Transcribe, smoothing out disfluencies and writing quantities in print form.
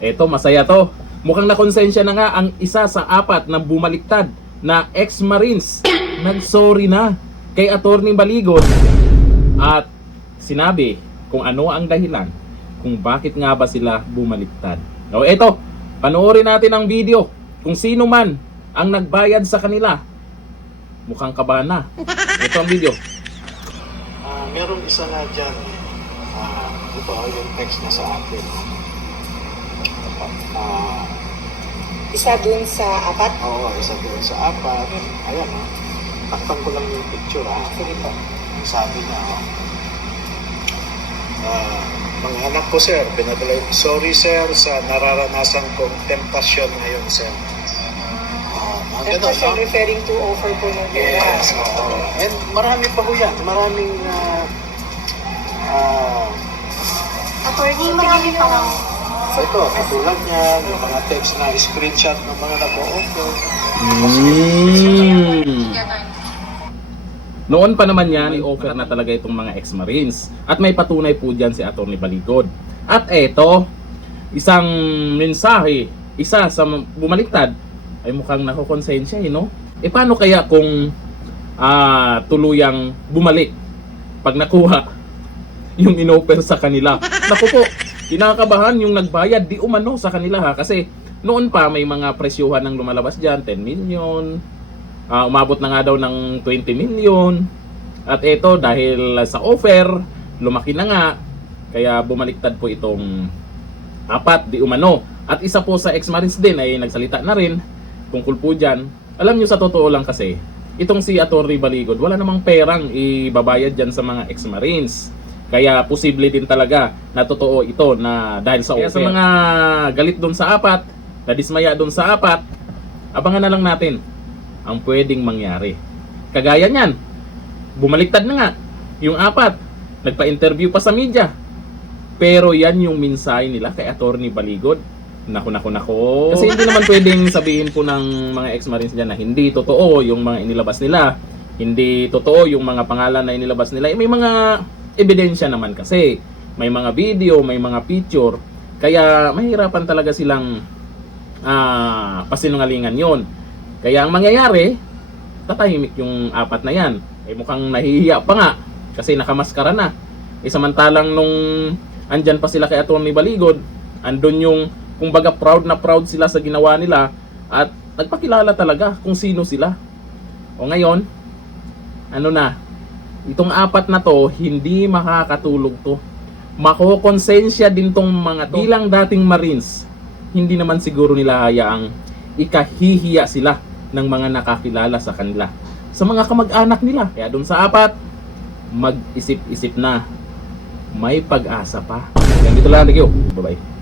Eto, masaya to. Mukhang nakonsensya na nga ang isa sa apat na bumaliktad na ex-Marines. Nag-sorry na kay Atty. Baligon at sinabi kung ano ang dahilan kung bakit nga ba sila bumaliktad. O eto, panoorin natin ang video kung sino man ang nagbayad sa kanila. Mukhang kaba na. Ito ang video. Merong isa nga dyan, ito yung text na sa akin. Isa dun sa apat? Oo, isa doon sa apat. Ayan, takpan ko lang yung picture. Sige po. Ang sabi niya, mga anak ko sir, pinadala yung sorry sir sa nararanasan kong temptasyon ngayon sir. Temptation referring to offer po ng pera. Yes, and marami pa po yan. Maraming Attorney, marami pa lang. ito, katulad niyan, yung mga text na screenshot ng mga nag-o-offer. Noon pa naman yan, i-offer na talaga itong mga ex-Marines. At may patunay po dyan si Atty. Baligon. At eto, isang mensahe, isa sa bumaliktad, ay mukhang nakukonsensya no? E paano kaya kung tuluyang bumalik pag nakuha yung in-offer sa kanila? Naku po, kinakabahan yung nagbayad di umano sa kanila ha, kasi noon pa may mga presyuhan ng lumalabas dyan, 10 million, umabot na nga daw ng 20 million, at ito dahil sa offer, lumaki na nga, kaya bumaliktad po itong apat di umano. At isa po sa ex-Marines din ay nagsalita na rin tungkol po dyan. Alam nyo, sa totoo lang kasi, itong si Atty. Baligon, wala namang perang ibabayad dyan sa mga ex-Marines. Kaya posible din talaga na totoo ito na dahil sa offer. Kaya sa mga galit doon sa apat, nadismaya doon sa apat, abangan na lang natin ang pwedeng mangyari. Kagaya niyan, bumaliktad na nga yung apat, nagpa-interview pa sa media. Pero yan yung mensahe nila kay Atty. Baligon. Nako. Kasi hindi naman pwedeng sabihin po ng mga ex-Marines dyan na hindi totoo yung mga inilabas nila. Hindi totoo yung mga pangalan na inilabas nila. May mga ebidensya naman kasi. May mga video, may mga picture. Kaya mahirapan talaga silang pasinungalingan yon. Kaya ang mangyayari, tatahimik yung apat na yan. Mukhang nahihiya pa nga kasi nakamaskara na. Samantalang nung andyan pa sila kay Atty. Baligon, andun yung kumbaga proud na proud sila sa ginawa nila at nagpakilala talaga kung sino sila. O ngayon, itong apat na to, hindi makakatulog to. Makokonsensya din tong mga to. Bilang dating Marines, hindi naman siguro nila hayaang ikahihiya sila ng mga nakakilala sa kanila, sa mga kamag-anak nila. Kaya dun sa apat, mag-isip-isip na. May pag-asa pa. Ganito lang, thank you. Bye-bye.